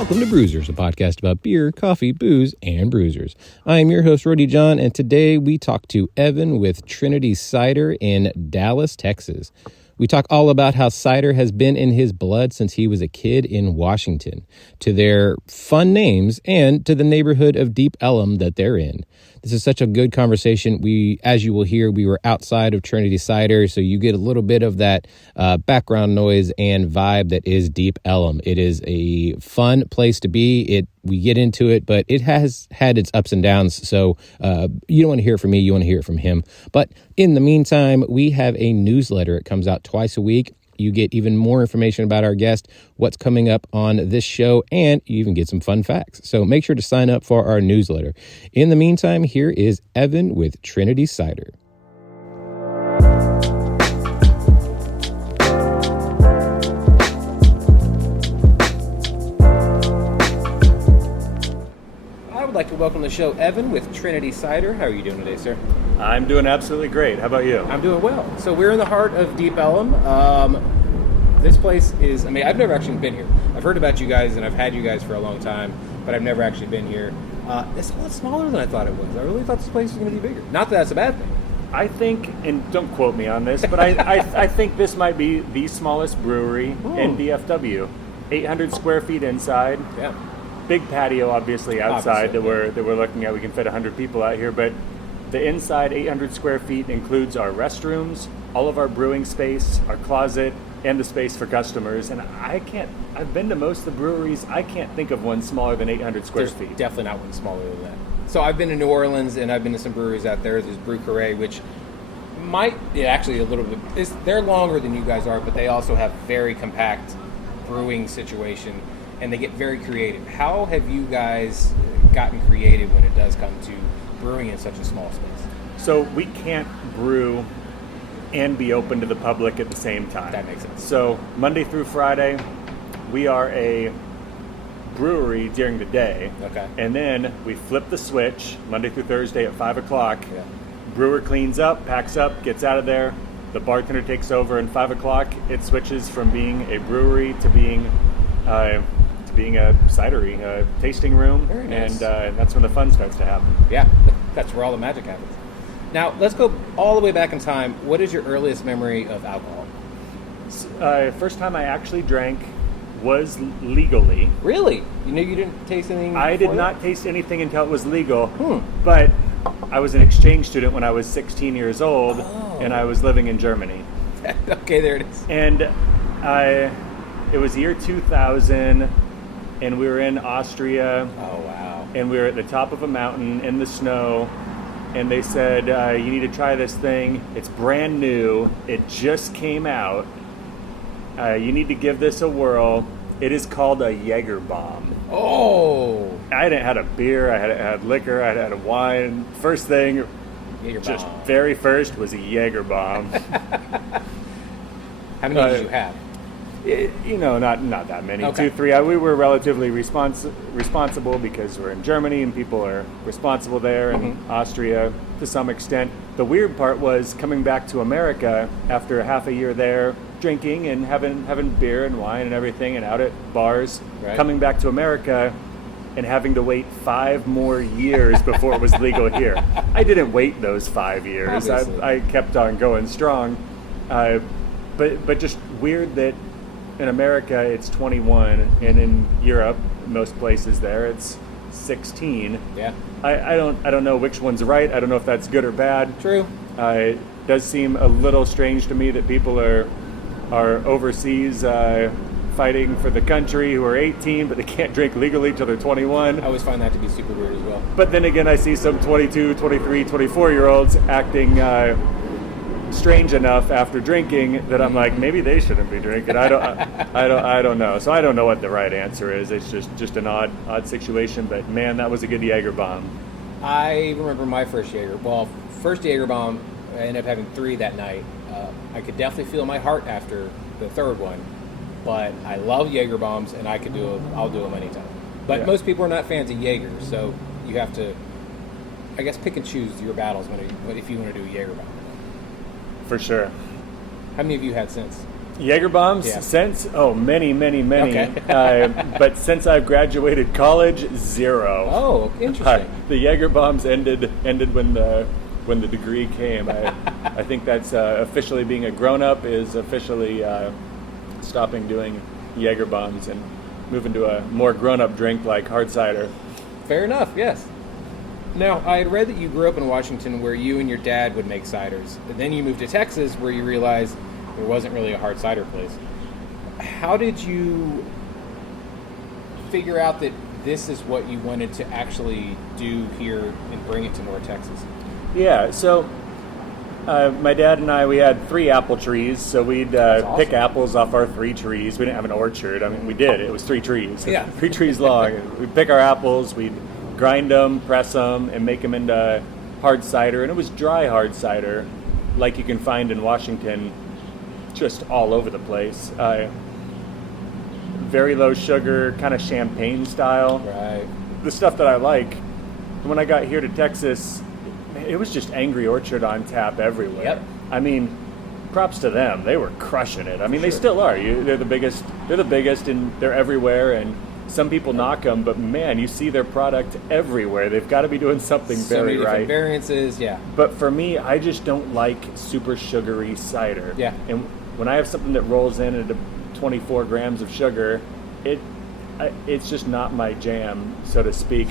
Welcome to Brewsers, a podcast about beer, coffee, booze, and bruisers. I am your host, Roddy John, and today we talk to Evan with Trinity Cider in Dallas, Texas. We talk all about how cider has been in his blood since he was a kid in Washington, to their fun names, and to the neighborhood of Deep Ellum that they're in. This is such a good conversation. As you will hear, we were outside of Trinity Cider, so you get a little bit of that background noise and vibe that is Deep Ellum. It is a fun place to be. We get into it, but it has had its ups and downs, so you don't want to hear it from me, you want to hear it from him. But in the meantime, we have a newsletter. It comes out twice a week. You get even more information about our guest, what's coming up on this show, and you even get some fun facts. So make sure to sign up for our newsletter. In the meantime, here is Evan with Trinity Cider. I would like to welcome to the show Evan with Trinity Cider. How are you doing today, sir? I'm doing absolutely great. How about you? I'm doing well. So we're in the heart of Deep Ellum. This place is, I've never actually been here. I've heard about you guys and I've had you guys for a long time, but I've never actually been here. It's a lot smaller than I thought it was. I really thought this place was going to be bigger. Not that that's a bad thing. I think, and don't quote me on this, but I think this might be the smallest brewery in DFW. 800 square feet inside. Yeah. Big patio, obviously, outside that we're looking at. We can fit 100 people out here, but the inside 800 square feet includes our restrooms, all of our brewing space, our closet, and the space for customers. And I've been to most of the breweries. I can't think of one smaller than 800 square feet. There's definitely not one smaller than that. So I've been to New Orleans and I've been to some breweries out there. There's Brew Carré, which actually a little bit, they're longer than you guys are, but they also have very compact brewing situation and they get very creative. How have you guys gotten creative when it does come to brewing in such a small space? So we can't brew and be open to the public at the same time. That makes sense. So Monday through Friday, we are a brewery during the day. Okay. And then we flip the switch Monday through Thursday at 5 o'clock. Yeah. Brewer cleans up, packs up, gets out of there. The bartender takes over, and 5 o'clock it switches from being a brewery to being a cidery, a tasting room. Very nice. And that's when the fun starts to happen. Yeah, that's where all the magic happens. Now, let's go all the way back in time. What is your earliest memory of alcohol? First time I actually drank was legally. Really? You knew you didn't taste anything? I did not taste anything until it was legal. But I was an exchange student when I was 16 years old, and I was living in Germany. Okay, there it is. And it was year 2000, and we were in Austria. Oh, wow. And we were at the top of a mountain in the snow, and they said, you need to try this thing. It's brand new. It just came out. You need to give this a whirl. It is called a Jaeger bomb. Oh! I hadn't had a beer. I had liquor. I had a wine. First thing, Jaeger just bomb. very first, was a Jaeger bomb. How many did you have? Not that many. Okay. 2, 3. We were relatively responsible because we're in Germany and people are responsible there, and Austria to some extent. The weird part was coming back to America after half a year there, drinking and having beer and wine and everything, and out at bars. Right. Coming back to America and having to wait 5 more years before it was legal here. I didn't wait those 5 years. I kept on going strong, but just weird that. In America, it's 21, and in Europe, most places there, it's 16. Yeah. I don't know which one's right. I don't know if that's good or bad. True. It does seem a little strange to me that people are overseas fighting for the country who are 18, but they can't drink legally till they're 21. I always find that to be super weird as well. But then again, I see some 22, 23, 24-year-olds acting strange enough after drinking that I'm like, maybe they shouldn't be drinking. I don't know. So I don't know what the right answer is. It's just an odd situation. But man, that was a good Jaeger bomb. I remember my first Jaeger bomb. I ended up having 3 that night. I could definitely feel my heart after the third one, but I love Jaeger bombs, and I'll do them anytime. But most people are not fans of Jaeger, so you have to, I guess, pick and choose your battles if you want to do a Jaeger bomb. For sure. How many have you had since? Jaeger bombs Yeah. since many. Okay. But since I've graduated college, zero. Oh, interesting. The Jaeger bombs ended when the degree came. I think that's officially being a grown up is officially stopping doing Jaeger bombs and moving to a more grown up drink like hard cider. Fair enough, yes. Now, I had read that you grew up in Washington where you and your dad would make ciders. And then you moved to Texas where you realized there wasn't really a hard cider place. How did you figure out that this is what you wanted to actually do here and bring it to North Texas? Yeah, so my dad and I, we had 3 apple trees, so we'd awesome. pick apples off our 3 trees. We didn't have an orchard. I mean, we did. It was 3 trees. Yeah. 3 trees long. We'd pick our apples, we'd grind them, press them, and make them into hard cider. And it was dry hard cider, like you can find in Washington, just all over the place. Very low sugar, kind of champagne style. Right. The stuff that I like. When I got here to Texas, it was just Angry Orchard on tap everywhere. Yep. I mean, props to them. They were crushing it. I mean, they Sure. still are. They're the biggest. They're the biggest, and they're everywhere. And some people knock them, but man, you see their product everywhere. They've got to be doing something So very many different right. variances, yeah. But for me, I just don't like super sugary cider. Yeah. And when I have something that rolls in at 24 grams of sugar, it's just not my jam, so to speak.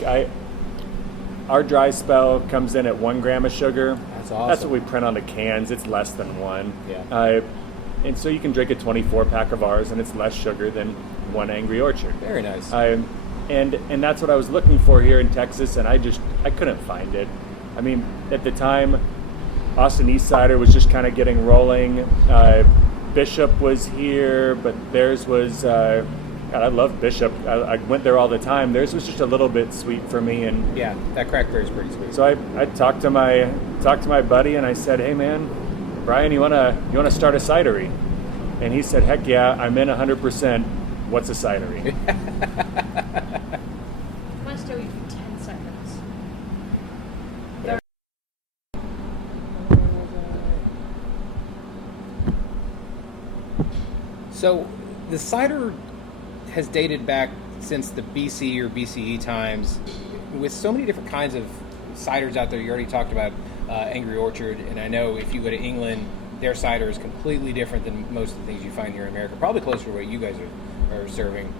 Our dry spell comes in at 1 gram of sugar. That's awesome. That's what we print on the cans. It's less than 1. Yeah. And so you can drink a 24 pack of ours, and it's less sugar than 1 Angry Orchard. Very nice. And that's what I was looking for here in Texas, and I couldn't find it. I mean, at the time, Austin East Cider was just kind of getting rolling. Bishop was here, but theirs was. God, I love Bishop. I went there all the time. Theirs was just a little bit sweet for me, and yeah, that crackberry is pretty sweet. so I talked to my buddy, and I said, "Hey, man, Brian, you wanna start a cidery?" And he said, "Heck yeah, I'm in 100%. What's a cidery?" I'm going to stay with you for 10 seconds. So the cider has dated back since the BC or BCE times, with so many different kinds of ciders out there. You already talked about Angry Orchard, and I know if you go to England, their cider is completely different than most of the things you find here in America, probably closer to what you guys are serving.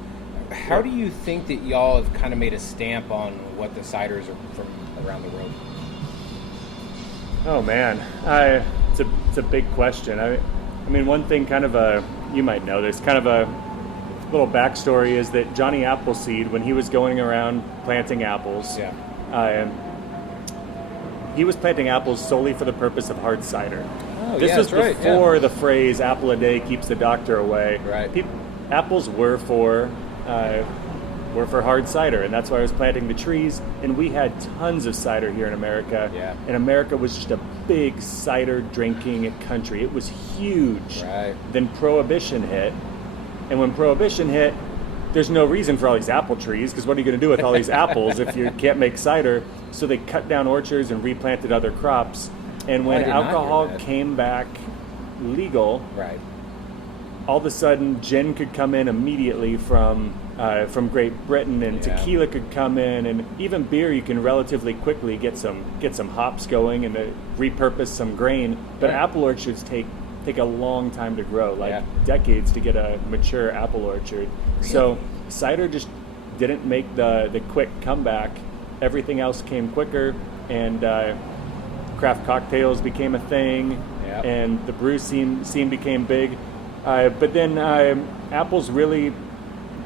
How do you think that y'all have kind of made a stamp on what the ciders are from around the world? Oh man, it's a big question. I mean, one thing, kind of you might know this, kind of a little backstory is that Johnny Appleseed, when he was going around planting apples, he was planting apples solely for the purpose of hard cider. Oh, This yeah, was that's right, before the phrase "apple a day keeps the doctor away." Right. Apples were for hard cider, and that's why I was planting the trees. And we had tons of cider here in America. Yeah. And America was just a big cider drinking country. It was huge. Right. Then Prohibition hit, and when Prohibition hit, there's no reason for all these apple trees, because what are you going to do with all these apples if you can't make cider? So they cut down orchards and replanted other crops. And when I did not hear alcohol that. came back legal, Right. all of a sudden gin could come in immediately from Great Britain, and Yeah. tequila could come in, and even beer you can relatively quickly get some hops going and repurpose some grain. But Yeah. apple orchards take a long time to grow, like Yeah. decades to get a mature apple orchard. So cider just didn't make the quick comeback. Everything else came quicker, and craft cocktails became a thing, Yep. and the brew scene became big. But then apples really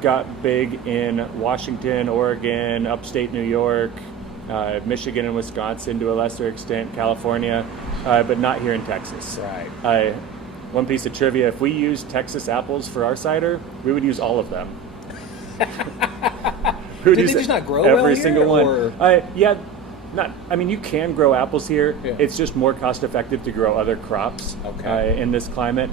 got big in Washington, Oregon, upstate New York, Michigan and Wisconsin to a lesser extent, California, but not here in Texas. Right. One piece of trivia, if we used Texas apples for our cider, we would use all of them. We would Did they use just not grow every well here, single one. or- Yeah, I mean, you can grow apples here. Yeah. It's just more cost effective to grow other crops Okay. in this climate.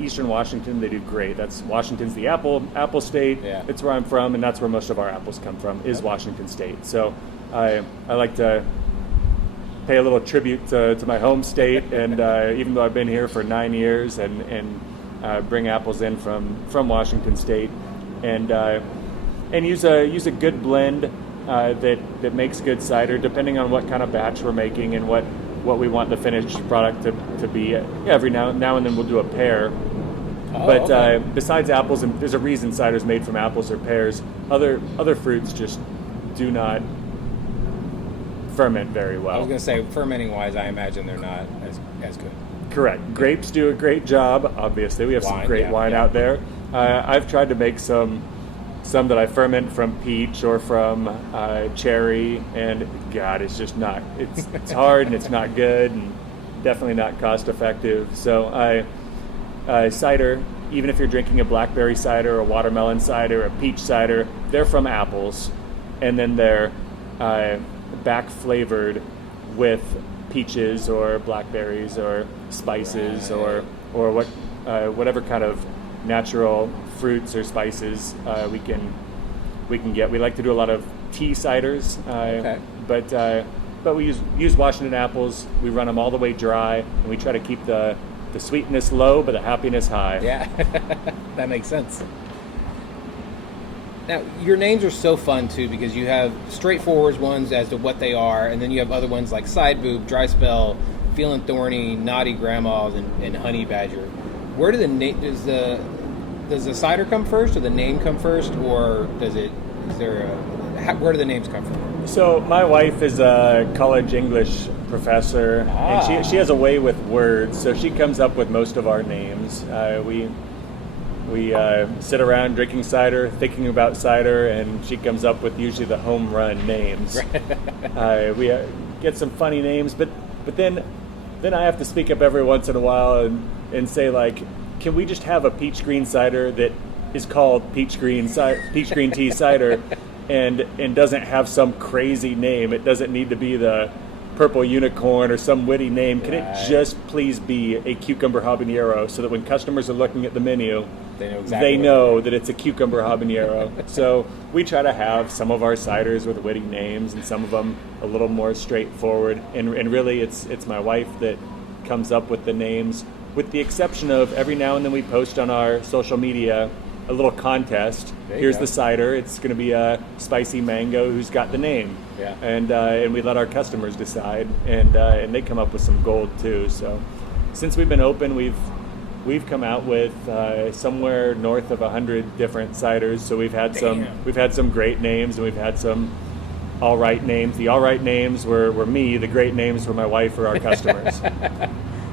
Eastern Washington, they do great. Washington's the apple state. Yeah. It's where I'm from, and that's where most of our apples come from, is Washington State. So I like to pay a little tribute to my home state, and even though I've been here for 9 years, and bring apples in from Washington State, and use a good blend that makes good cider, depending on what kind of batch we're making and what we want the finished product to be. Every now and then we'll do a pear. But okay. Besides apples, and there's a reason cider's made from apples or pears, other fruits just do not ferment very well. I was going to say, fermenting wise, I imagine they're not as good. Correct. Grapes do a great job. Obviously, we have some great wine out there. I've tried to make some that I ferment from peach or from cherry, and God, it's just not. It's hard and it's not good, and definitely not cost effective. So cider, even if you're drinking a blackberry cider, a watermelon cider, a peach cider, they're from apples, and then they're back flavored with peaches or blackberries or spices or whatever kind of natural fruits or spices we can get. We like to do a lot of tea ciders, but we use Washington apples. We run them all the way dry, and we try to keep the sweetness low but the happiness high. Yeah, that makes sense. Now, your names are so fun, too, because you have straightforward ones as to what they are, and then you have other ones like Side Boob, Dry Spell, Feelin' Thorny, Naughty Grandmas, and Honey Badger. Where do does the cider come first, or the name come first, or where do the names come from? So my wife is a college English professor, and she has a way with words, so she comes up with most of our names. We sit around drinking cider, thinking about cider, and she comes up with usually the home run names. We get some funny names, but then I have to speak up every once in a while and say, like, can we just have a peach green cider that is called peach green tea cider and doesn't have some crazy name? It doesn't need to be the purple unicorn or some witty name. Can it just please be a cucumber habanero, so that when customers are looking at the menu, they know that it's a cucumber habanero? So we try to have some of our ciders with witty names and some of them a little more straightforward. And really, it's my wife that comes up with the names, with the exception of every now and then we post on our social media a little contest. Here's the cider. It's going to be a spicy mango. Who's got the name? Yeah. And we let our customers decide, and they come up with some gold too. So since we've been open, we've come out with somewhere north of 100 different ciders. So we've had some great names, and we've had some all right names. The all right names were me. The great names were my wife or our customers.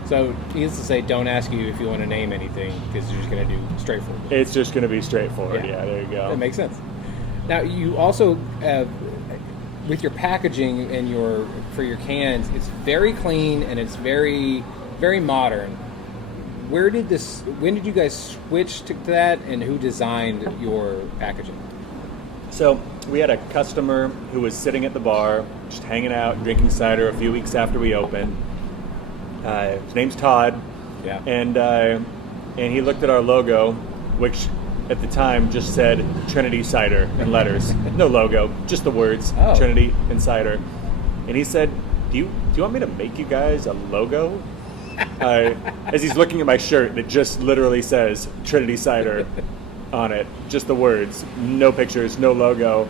So, needless to say, don't ask you if you want to name anything, because you're just going to do straightforward. It's just going to be straightforward. Yeah, there you go. That makes sense. Now, you also, with your packaging and for your cans, it's very clean and it's very, very modern. When did you guys switch to that, and who designed your packaging? So, we had a customer who was sitting at the bar, just hanging out, drinking cider a few weeks after we opened. His name's Todd, and he looked at our logo, which at the time just said Trinity Cider in letters. No logo, just the words Trinity and Cider. And he said, do you want me to make you guys a logo? As he's looking at my shirt that just literally says Trinity Cider on it, just the words, no pictures, no logo.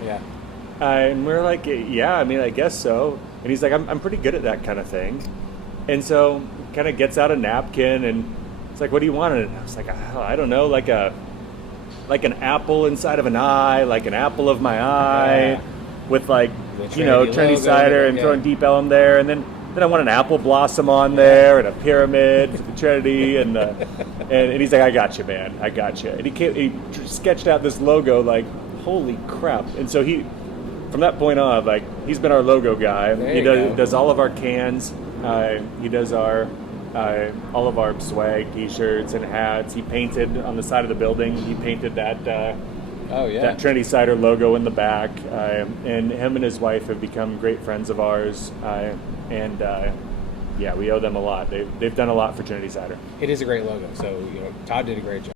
And we're like, yeah, I mean, I guess so. And he's like, I'm pretty good at that kind of thing. And so kind of gets out a napkin, and it's like, what do you want? And I was like, oh, I don't know, like an apple inside of an eye, like an apple of my eye, with like, Trinity Cider, and throwing Deep Ellum there. And then I want an apple blossom on there, and a pyramid for the Trinity, and he's like, I got you, man, I got you. And he sketched out this logo, like, holy crap. And so from that point on, like, he's been our logo guy. He does all of our cans. He does all of our swag, T-shirts, and hats. He painted on the side of the building. He painted that Trinity Cider logo in the back. And him and his wife have become great friends of ours. We owe them a lot. They've done a lot for Trinity Cider. It is a great logo. So Todd did a great job.